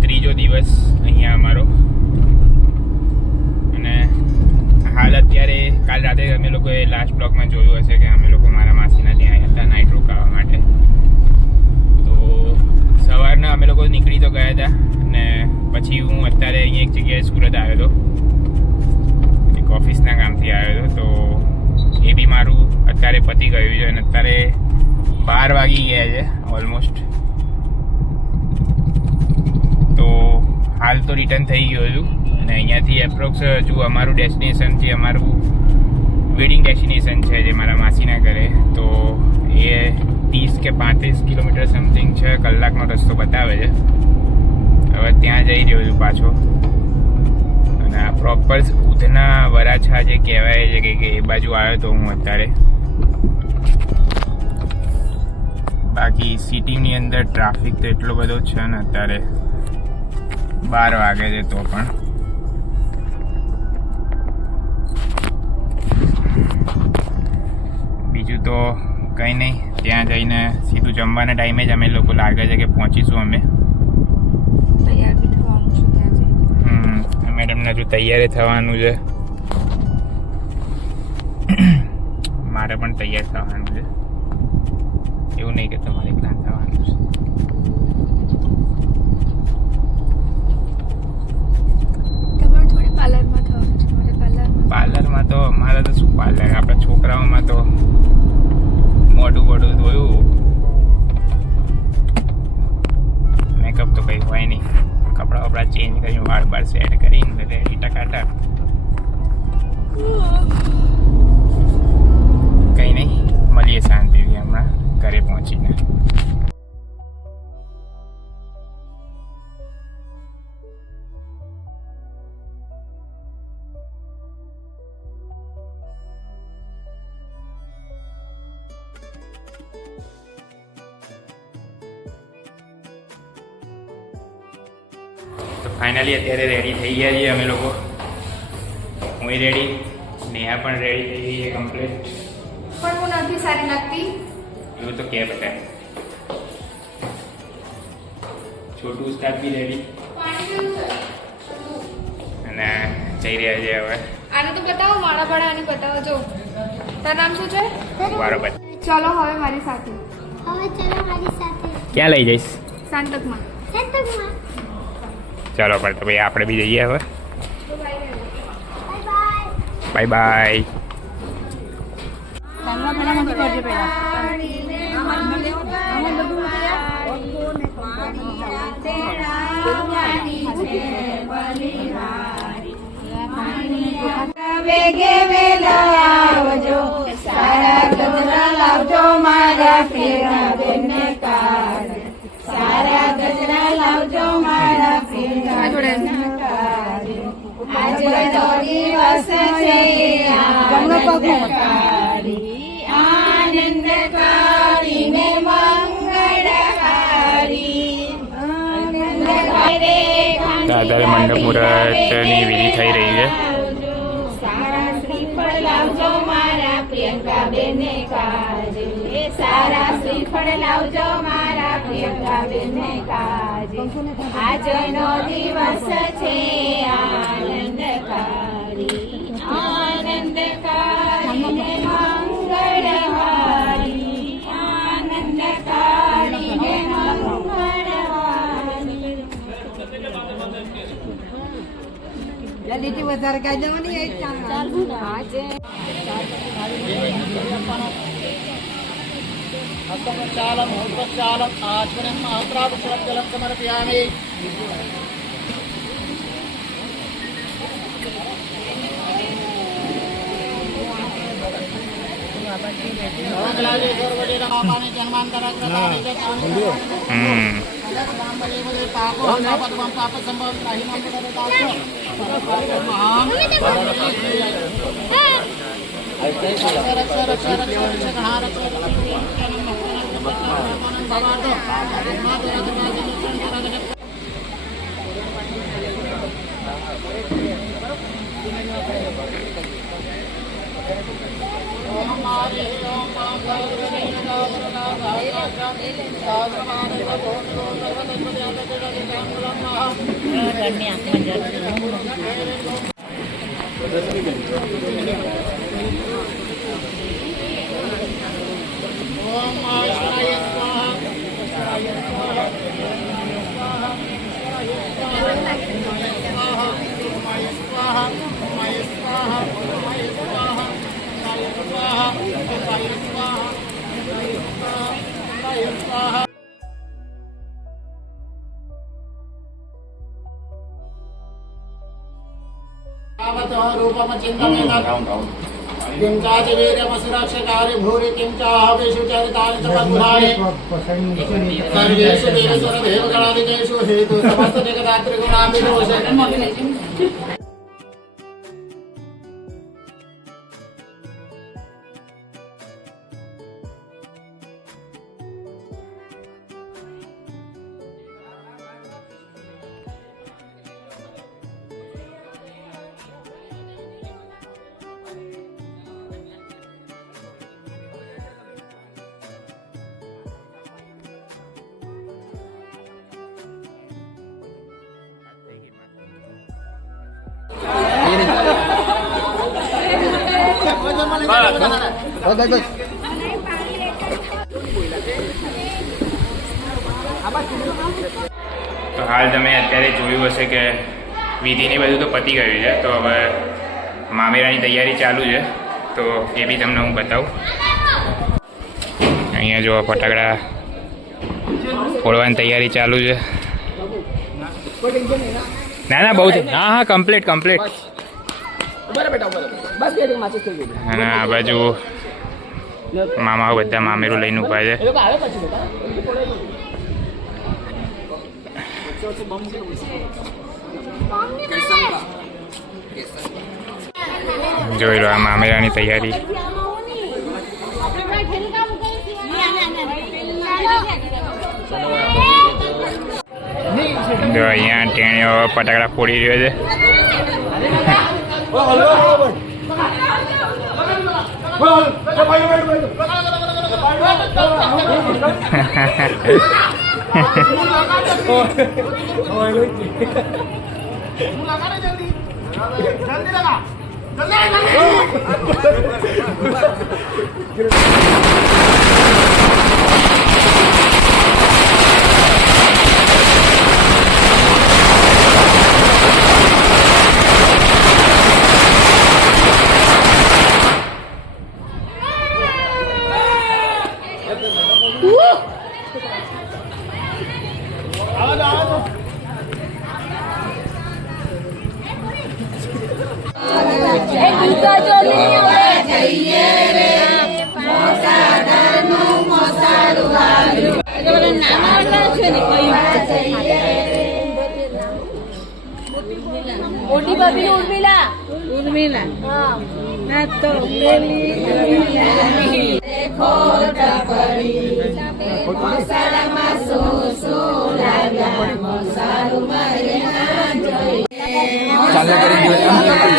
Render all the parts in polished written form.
ત્રીજો દિવસ અહીંયા અમારો અને હાલ અત્યારે કાલ રાતે અમે લોકોએ લાસ્ટ બ્લોગમાં જોયું હશે કે અમે લોકો મારા માસીના ત્યાં આવ્યા હતા નાઇટ રોકાવા માટે. તો સવારના અમે લોકો નીકળી તો ગયા હતા અને પછી હું અત્યારે અહીંયા એક જગ્યાએ સુરત આવ્યો હતો, એક ઓફિસના કામથી આવ્યો હતો. તો એ બી મારું અત્યારે પતી ગયું છે અને અત્યારે 12 વાગી ગયા છે ઓલમોસ્ટ. તો હાલ તો રિટર્ન થઈ ગયો છું અને અહીંયાથી એપ્રોક્સ હજુ અમારું ડેસ્ટિનેશન છે, અમારું વેડિંગ ડેસ્ટિનેશન છે જે મારા માસીના ઘરે. તો એ 30 કે 35 કિલોમીટર સમથિંગ છે, કલાકનો રસ્તો બતાવે છે. હવે ત્યાં જઈ રહ્યો છું પાછો. અને આ પ્રોપર ઉધના વરાછા જે કહેવાય છે કે એ બાજુ આવ્યો તો હું અત્યારે. બાકી સિટીની અંદર ટ્રાફિક તો એટલો બધો છે ને અત્યારે 12 વાગે છે તો પણ. બીજું તો કંઈ નહીં, ત્યાં જઈને સીધું જમવાના ટાઈમે જ અમે લોકો લાગે છે કે પહોંચીશું અમે. મેડમને હજુ તૈયાર થવાનું છે, મારે પણ તૈયાર થવાનું છે. એવું નહીં કે તમારે ક્યાં થવાનું છે. પાર્લરમાં તો મારે તો શું પાર્લર, આપણા છોકરાઓમાં તો મોઢું ધોયું, મેકઅપ તો કંઈ હોય નહીં, કપડાં વપડા ચેન્જ કરી વાળ સેટ કરીને રેડી ટકાટક. કંઈ નહીં, મળીએ શાંતિથી હમણાં ઘરે પહોંચીને. તો ફાઇનલી અત્યારે રેડી થઈ ગયા છીએ અમે લોકો. હું રેડી, નેહા પણ રેડી થઈ ગઈ છે કમ્પ્લીટ. પણ હું નથી સારી લાગતી એવું તો કે બતા. છોટું ઉસ્તાદ બી રેડી અને જઈ રહ્યા છે હવે. આને તો બતાવો, મારા ભાડા આને બતાવો. જો તારું નામ શું છે? બરાબર. ચલો હવે મારી સાથે. ક્યાં લઈ જઈશ? સાંતકમાં. ચાલો પણ તો ભાઈ આપણે બી જઈએ હવે. Bye bye. વેગે વેલા આવજો, સારા ગજરા લાવજો મારા ફેરા બેને કાઢ. સારા ગજરા લાવજો મારા ફેરા બેને કાઢ. આજે તો દિવસ છે આનંદકારી, આનંદકારીને મંગળકારી. દાદા મંડપ મુહૂર્તની વિધિ થઈ રહી છે. સારા શ્રીફળ લાવજો મારા પ્રિયંકા બેને કાજે. સારા શ્રીફળ લાવજો મારા પ્રિયંકા બેને કાજે. આજનો દિવસ છે આનંદકારી, આનંદકારી ને મંગળહારી. આનંદકારી ને મંગળહારી. લીટી વધારે કાઢી દેવાની એક ચાલુ આજે हस्तप्रक्षालम् मुहूर्तप्रक्षालम् आचमनं महत्रावसरजलं समर्पयामि. મંગલાજી સર્વજે નમામિ જન્માંતરગ્રતાનિ ચ પાપો પાપત્વં પાપ સંભવં ત્રાહિમાં પુનરુદ્ધાસ્ય મહાન किं चातिवीर्यमसुरक्षकारि भूरि किं चाहवेषु चरितानि तपद्गुणानि सर्वेषु देवसुरदेवगणादिकेषु हेतु समस्त जगदात्रिगुणाभिदोषे તો હાલ તમે અત્યારે જોયું હશે કે વિધિની બધું તો પતી ગયું છે, તો હવે મામેરાની તૈયારી ચાલુ છે, તો એ બી તમને હું બતાવું. અહીંયા જો ફટાકડા ફોડવાની તૈયારી ચાલુ છે. ના ના બહુ છે. હા હા કમ્પ્લીટ. અને આ બાજુ મામા બધા મામેરું લઈને ઉભા છે. જોઈ લો આ મામેરાની તૈયારી. જો અહીંયા ટેણીઓ ફટાકડા ફોડી રહ્યો છે.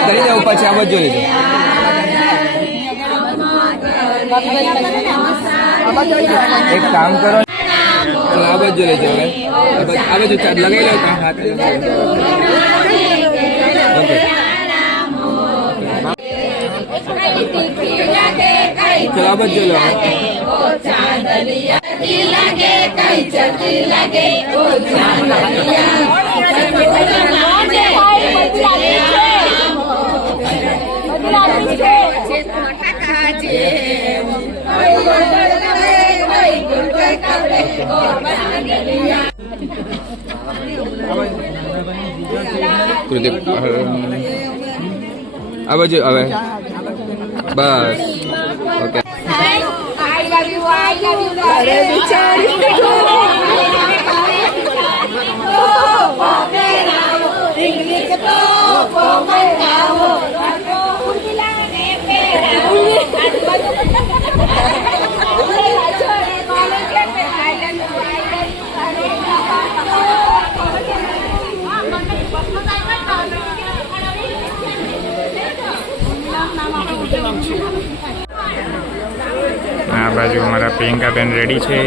કરી દેવું પછી આ બધું જોઈ લેજો. એક કામ કરો, આ બધું જોઈ લેજો. હવે આ બધું લગાવી લો હાથ. ચલો આ બધું જોઈ લો. આ બાજુ હવે બસ ઓકે. અરે બિચારી આ બાજુ અમારા પ્રિયંકાબેન રેડી છે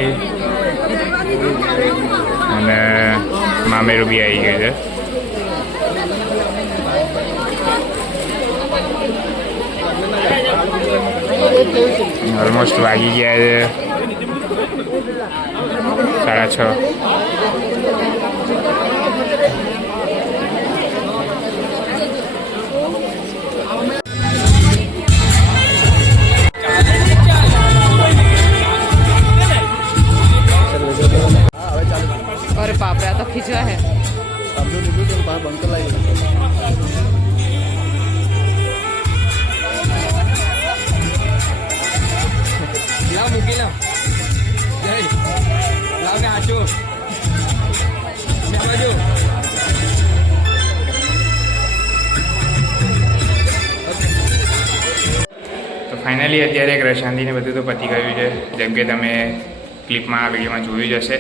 અને મામેરું બી આવી ગયું છે. ઓલમોસ્ટ વાગી ગયા છે 6:30. અરે બાપરે આ તો ખીચવા હે લાવ મૂકી લાવ જય લાવ કે આચો બાજુ તો ફાઇનલી અત્યારે ગ્રશાંતિને બધું તો પતી ગયું છે, જેમ કે તમે ક્લિપમાં આ વિડીયોમાં જોયું જ હશે.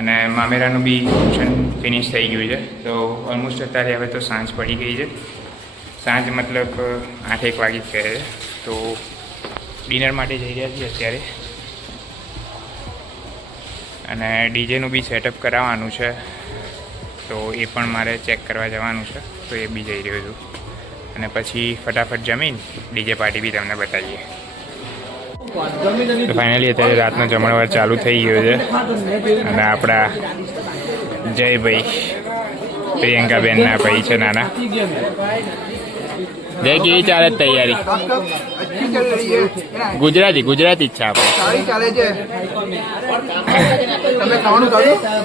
અને મામેરાનું બી ફંક્શન ફિનિશ થઈ ગયું છે. તો ઓલમોસ્ટ અત્યારે હવે તો સાંજ પડી ગઈ છે. સાંજ મતલબ 8-1 વાગી જ ગયા છે. તો ડિનર માટે જઈ રહ્યા છીએ અત્યારે. અને ડીજેનું બી સેટઅપ કરાવવાનું છે, તો એ પણ મારે ચેક કરવા જવાનું છે, તો એ બી જઈ રહ્યો છું. અને પછી ફટાફટ જમીન ડીજે પાર્ટી બી તમને બતાવીએ. તો ફાઇનલી અત્યારે રાતનો જમણવાર ચાલુ થઈ ગયો છે અને આપણા જયભાઈ પ્રિયંકાબેનના ભાઈ છે નાના. જય કેવી ચાલે તૈયારી? ગુજરાતી જ છે આપણે.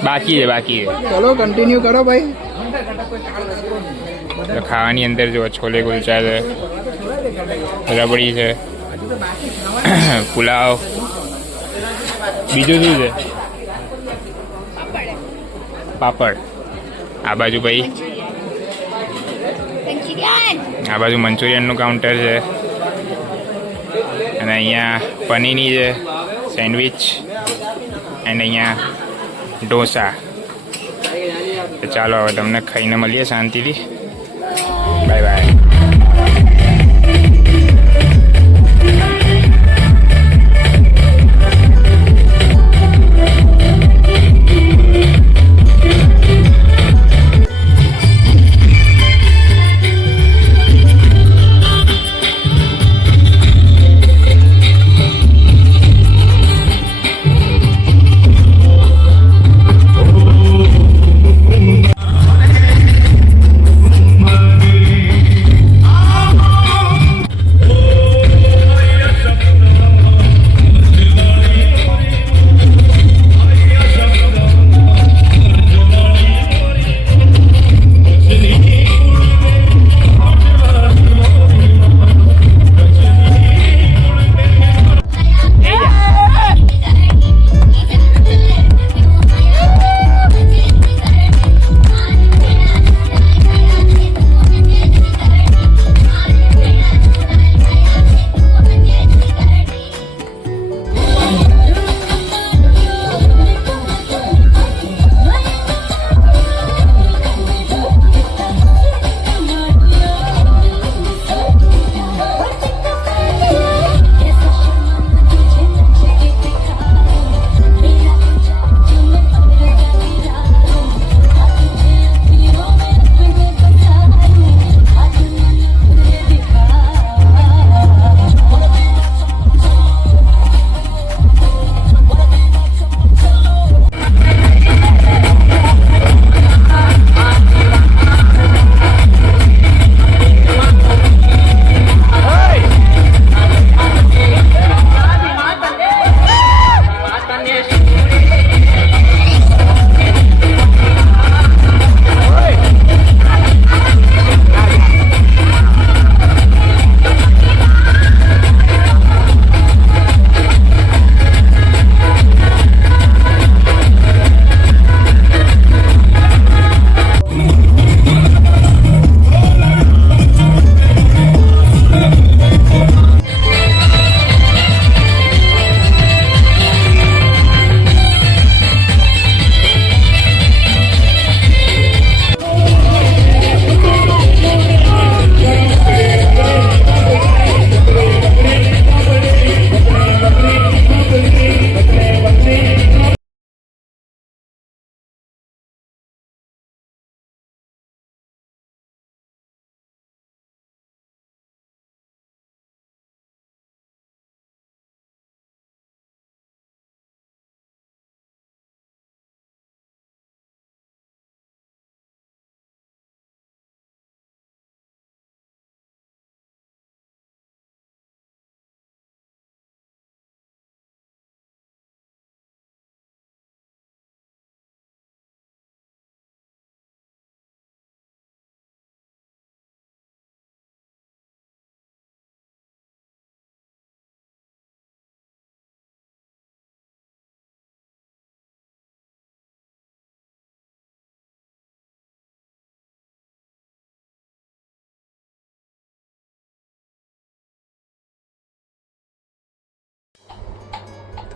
બાકી છે. ચલો કન્ટિન્યુ કરો ભાઈ. તો ખાવાની અંદર જો છોલે કુલચા છે, રબડી છે, પુલાવ, બીજું શું છે? પાપડ. આ બાજુ ભાઈ આ બાજુ મંચુરિયનનું કાઉન્ટર છે અને અહીંયા પનીરની છે સેન્ડવિચ એન્ડ અહીંયા ઢોસા. તો ચાલો હવે તમને ખાઈને મળીએ શાંતિથી. Bye bye.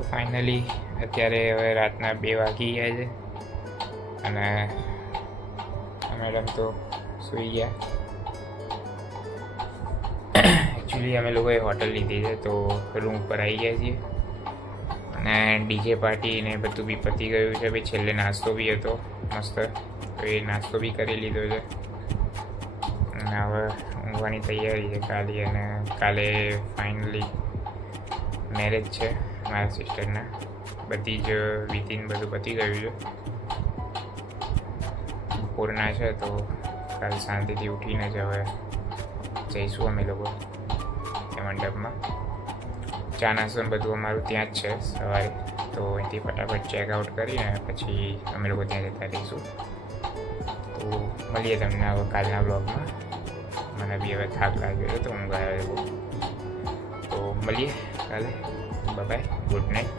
તો ફાઇનલી અત્યારે હવે રાતના 2 વાગી ગયા છે અને મેડમ તો સૂઈ ગયા. એકચ્યુઅલી અમે લોકોએ હોટલ લીધી છે તો રૂમ ઉપર આવી ગયા છીએ અને ડીજે પાર્ટી ને બધું બી પતી ગયું છે. ભાઈ છેલ્લે નાસ્તો બી હતો મસ્ત, તો એ નાસ્તો બી કરી લીધો છે અને હવે ઊંઘવાની તૈયારી છે કાલે. અને કાલે ફાઇનલી મેરેજ છે મારા સિસ્ટરના. બધી જ વિધિન બધું પતી ગયું છે. બપોરના છે તો કાલે શાંતિથી ઉઠીને જ હવે જઈશું અમે લોકો એ મંડપમાં. ચા નાસ્તો બધું અમારું ત્યાં જ છે સવારે, તો અહીંથી ફટાફટ ચેકઆઉટ કરીને પછી અમે લોકો ત્યાં જતા રહીશું. તો મળીએ તમને હવે કાલના બ્લોગમાં. મને બી હવે થાક લાગ્યો છે તો હું ગયા. તો મળીએ કાલે. Bye, good night.